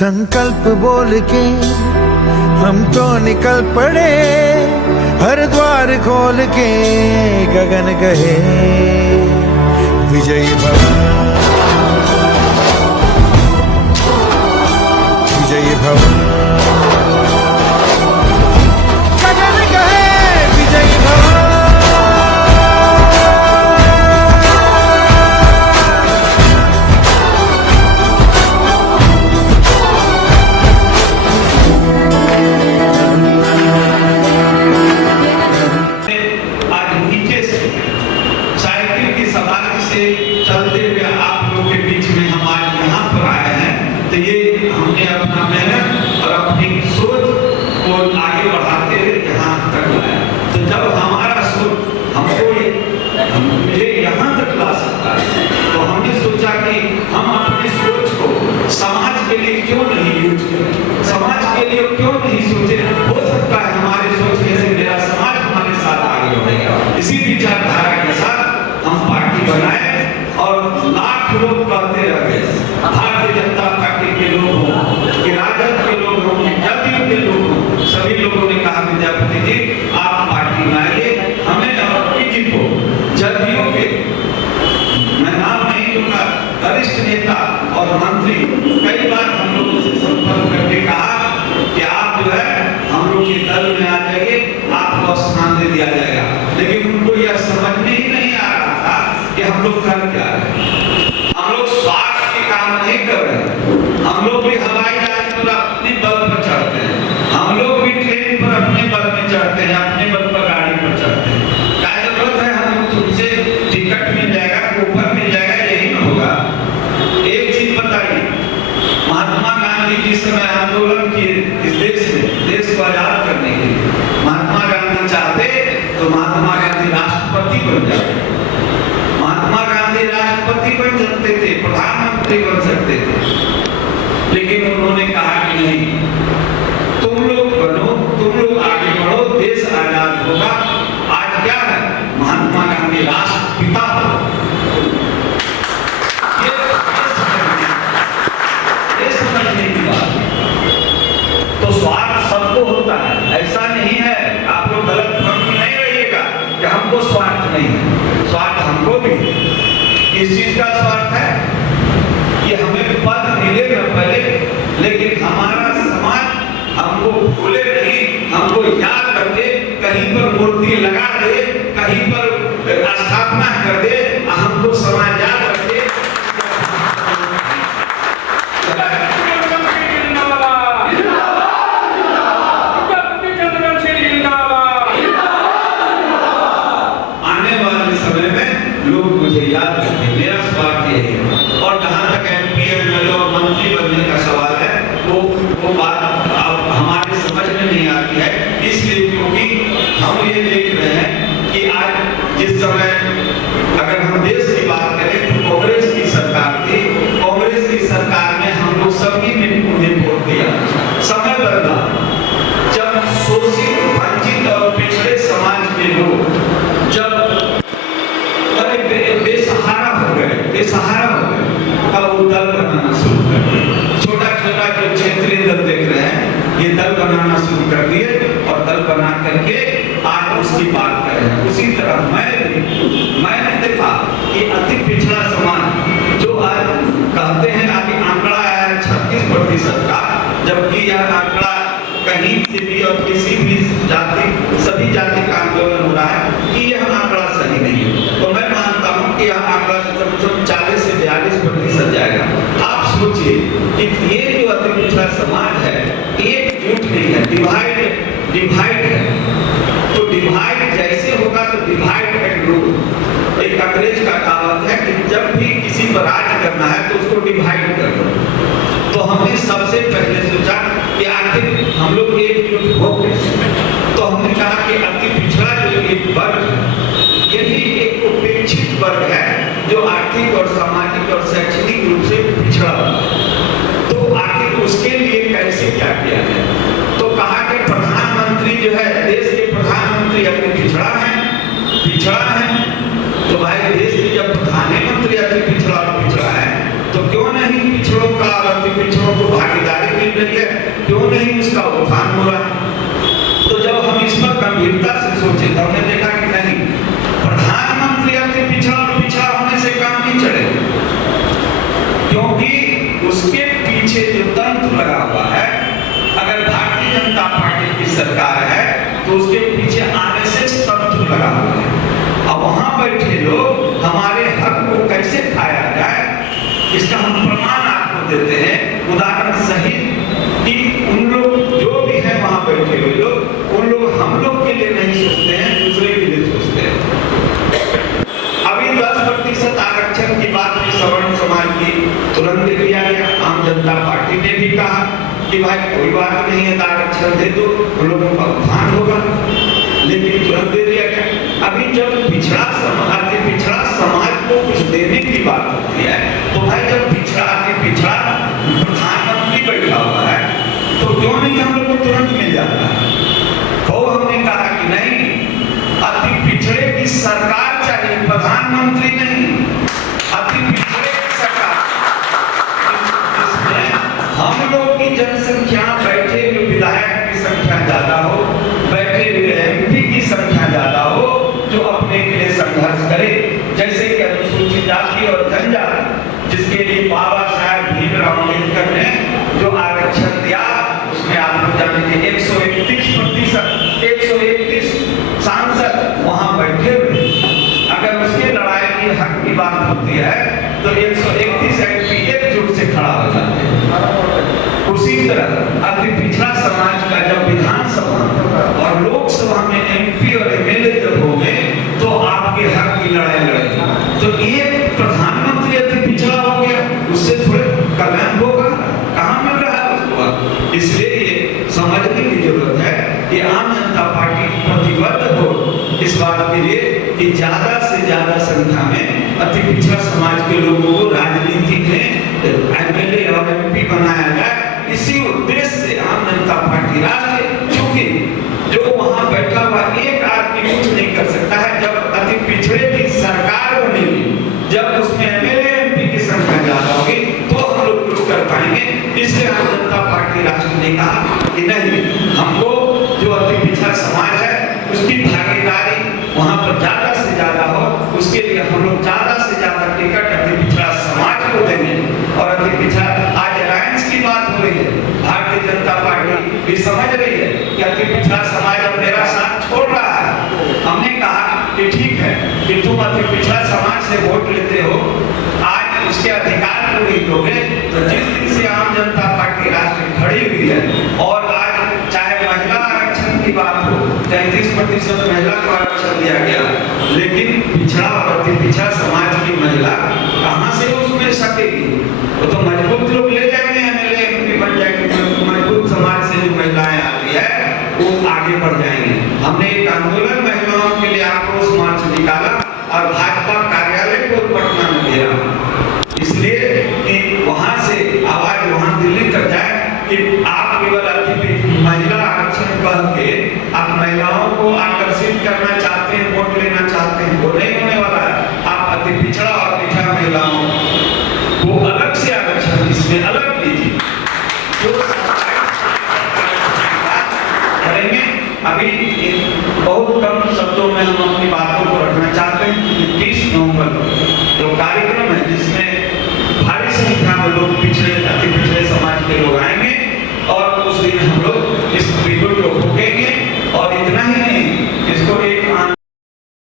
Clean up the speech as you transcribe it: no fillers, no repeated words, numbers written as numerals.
संकल्प बोल के हम तो निकल पड़े, हर द्वार खोल के गगन कहे विजयी भव, विजयी भव, गगन कहे विजयी भव। चलते हुए आप लोग के बीच में हम आज यहाँ पर आए हैं, तो ये हमने अपना मेहनत और अपनी सोच को आगे बढ़ाते हुए यहाँ तक लाया। तो जब हमारा सोच हमको मुझे यहाँ तक ला सकता है, तो हमने सोचा कि हम अपनी सोच को समाज के लिए क्यों नहीं यूज करें, समाज के लिए क्यों नहीं सोचे। हो सकता है हमारे सोचने से मेरा समाज हमारे साथ आगे बढ़ेगा। इसी विचारधारा के साथ हम पार्टी बनाए और लाख लोग कहते रहे, भारतीय जनता पार्टी के लोग हों कि राजद के लोग हों कि जदयू के लोग हों, सभी लोगों ने कहा विद्यापति जी आप पार्टी में आइए, हमें और पीजी को जदयू के, मैं नाम नहीं लूंगा, वरिष्ठ नेता और मंत्री कई बार हम लोगों से संपर्क करके कहा कि आप जो है हम लोग के दल में आ जाइए, आपको स्थान दे दिया जाएगा। लेकिन उनको यह समझ में ही नहीं आ रहा था कि हम लोग कर क्या रहे हैं। हम लोग स्वार्थ के काम नहीं कर रहे हैं, हम लोग भी हवाई जहाज पर अपने बल पर चढ़ते हैं, हम लोग भी ट्रेन पर अपने बल में चढ़ते हैं, अपने बल पर गाड़ी पर चढ़ते हैं। क्या जरूरत है हम तुमसे टिकट मिल जाएगा, कूपन मिल जाएगा, यही ना होगा। एक चीज बताइए, महात्मा गांधी जिस समय आंदोलन किए इस देश में, देश को आजाद करने के लिए, महात्मा गांधी चाहते तो महात्मा गांधी राष्ट्रपति बन जाते, महात्मा गांधी राष्ट्रपति बन सकते थे, प्रधानमंत्री बन सकते थे, लेकिन उन्होंने कहा कि नहीं, तुम लोग बनो, तुम लोग आगे बढ़ो, देश आजाद होगा। आज क्या है, महात्मा गांधी राष्ट्रपिता हो। ये समझने की बात। तो स्वार्थ सबको होता है, ऐसा नहीं है, आप लोग गलत फहमी नहीं रहिएगा कि हमको स्वार्थ नहीं है, स्वार्थ हमको भी। किस चीज का स्वार्थ है कि हमें पद मिले न पहले, लेकिन हमारा समाज हमको भूले नहीं, हमको याद रखे, कहीं पर मूर्ति लगा दे, कहीं पर स्थापना कर दे, हमको समाज याद रखे। लोग मुझे याद रखें, मेरा स्वार्थ ये है। और जहाँ तक MP MLA और मंत्री बनने का सवाल है, वो बात अब हमारे समझ में नहीं आती है, इसलिए क्योंकि हम ये देख रहे हैं कि आज जिस समय अगर हम देश की बात करें तो कांग्रेस की सरकार थी, कांग्रेस की सरकार में हम लोग सभी ने उन्हें वोट दिया। समय बदला, जब शोषित, वंचित और पिछड़े समाज के लोग जब बेसहारा हो गए, तब वो दल बनाना शुरू कर दिए। छोटा छोटा जो क्षेत्रीय दल देख रहे हैं, ये दल बनाना शुरू कर दिए और दल बना करके आज उसकी बात कर रहे हैं। उसी तरह मैंने देखा कि अति पिछड़ा समाज जो आज कहते हैं, अभी आंकड़ा आया है 36% का, जबकि यह आंकड़ा कहीं से भी और किसी भी जाति, सभी जाति का आंदोलन हो रहा है कि यह आंकड़ा सही नहीं है। तो मैं मानता हूं कि यह आंकड़ा 40 से 42% जाएगा। आप सोचिए कि ये जो अति पिछड़ा समाज है, एकजुट नहीं है, डिवाइड है। तो डिवाइड जैसे होगा तो डिवाइड एंड रूल, एक अंग्रेज का कहावत है कि जब भी किसी पर राज करना है तो उसको डिवाइड कर दो। तो हमने सबसे पहले सोचा कि आखिर हम लोग एकजुट हो कैसे। तो हमने कहा कि अति पिछड़ा जो एक वर्ग है, यही एक उपेक्षित वर्ग है जो आर्थिक और सामाजिक और शैक्षणिक रूप से पिछड़ा है। तो आखिर उसके लिए कैसे क्या किया जाए। तो कहा कि प्रधानमंत्री जो है, देश के प्रधानमंत्री अति पिछड़ा है। तो भाई देश के जब प्रधानमंत्री अति पिछड़ा है तो क्यों नहीं पिछड़ों का और अति पिछड़ों को भागीदारी क्यों नहीं उसका उत्थान हो रहा? तो जब हम इस पर गंभीरता से सोचे तो हमने देखा कि नहीं, प्रधानमंत्री अति पिछड़ा और पिछड़ा होने से काम नहीं चलेगा, क्योंकि उसके पीछे जो तंत्र लगा हुआ है, अगर भारतीय जनता पार्टी की सरकार है तो उसके पीछे आरएसएस तंत्र लगा हुआ है। अब वहां बैठे लोग हमारे हक को कैसे खाया जाए, इसका हम प्रमाण आपको देते हैं उदाहरण सहित कि उन लोग जो भी है वहां बैठे हुए लोग, उन लोग हम लोग के लिए नहीं सोचते हैं, दूसरे के लिए सोचते हैं। अभी 10% आरक्षण की बात हुई सवर्ण समाज की, तुरंत दे दिया गया। आम जनता पार्टी ने भी कहा कि भाई कोई बात नहीं है, आरक्षण दे दो, उन लोगों का उत्थान होगा, लेकिन तुरंत दे दिया गया। अभी जब पिछड़ा समाज को कुछ देने की बात होती है तो भाई जब पिछड़ा प्रधानमंत्री बैठा हुआ है तो क्यों नहीं हम लोग को तुरंत मिल जाता है? तो हमने कहा कि नहीं, अति पिछड़े की सरकार चाहिए, प्रधानमंत्री नहीं, अति पिछड़े की सरकार। इसमें हम लोग की जनसंख्या, बैठे हुए विधायक की संख्या ज्यादा हो, बैठे हुए एमपी की संख्या ज्यादा हो, जो अपने के लिए संघर्ष करे। जैसे कि अनुसूचित जाति और जनजाति, जिसके लिए बाबा साहब भीमराव अम्बेडकर ने जो आरक्षण दिया, उसमें आप लोग जानेंगे 131 सांसद वहां बैठे हुए। अगर उसके लड़ाई की हक की बात होती है तो 131 एमपी एकजुट से खड़ा हो जाते हैं। उसी तरह अति पिछड़ा समाज का जब विधानसभा और लोकसभा में एमपी और एमएलए जब हो गए तो आपके हक की लड़ाई लड़े, तो एक प्रधानमंत्री अति पिछड़ा हो गया, उससे थोड़े कल्याण होगा? कहां मिल रहा है उसको? इसलिए ये समझने की जरूरत है कि आम जनता पार्टी प्रतिबद्ध हो इस बात के लिए कि ज्यादा से ज्यादा संख्या में अति पिछड़ा समाज के लोगों को राजनीति में एमएलए और एमपी बनाया जाए। इसी उद्देश्य से आम जनता पार्टी राष्ट्रीय, चूंकि जो वहां बैठा हुआ एक आदमी कुछ नहीं कर सकता है, जब अति पिछड़े की सरकार बनेगी, जब उसमें एमएलए एमपी की संख्या ज्यादा होगी तो हम लोग कुछ कर पाएंगे। इसलिए आम जनता पार्टी राष्ट्र ने कहा कि नहीं, हमको जो अति पिछड़ा समाज है उसकी भागीदारी वहां पर ज्यादा से ज्यादा हो, उसके लिए हम लोग ज्यादा से ज्यादा टिकट अति पिछड़ा समाज को देंगे। और अति पिछड़ा, आज अलायंस की बात हो रही है, भारतीय जनता पार्टी भी समझ रही है कि अति पिछड़ा समाज अब मेरा साथ छोड़ रहा है। हमने कहा कि ठीक है कि तुम अति पिछड़ा समाज से वोट लेते हो, आज उसके अधिकार को नहीं दोगे, तो जिस दिन से आम जनता पार्टी राष्ट्र खड़ी हुई है और आज चाहे महिला आरक्षण की बात हो, 33% महिला को आरक्षण दिया गया, लेकिन पिछड़ा और अति पिछड़ा समाज की महिला कहां से उसमें सकेगी? वो तो मजबूत लोग ले जाएंगे, एमएलए एमपी बन जाएंगे, मजबूत समाज से जो महिलाएं आती है वो आगे बढ़ जाएंगे। हमने एक आंदोलन महिलाओं के लिए आक्रोश मार्च निकाला और भाजपा कार्यालय को पटना में घेरा, इसलिए कि वहां से आवाज वहां दिल्ली तक जाए कि आप केवल महिला आरक्षण कह के आप महिलाओं को आकर्षित करना चाहते हैं, वोट लेना चाहते हैं, वो नहीं होने वाला है। आप अति पिछड़ा और पिछड़ा महिलाओं को अलग से आरक्षण इसमें अलग लीजिए, जो करेंगे। अभी बहुत कम शब्दों में हम अपनी बातों को रखना चाहते हैं। 30 नवंबर जो कार्यक्रम है जिसमें भारी संख्या में लोग अति पिछड़े समाज के लोग आएंगे और उस दिन हम लोग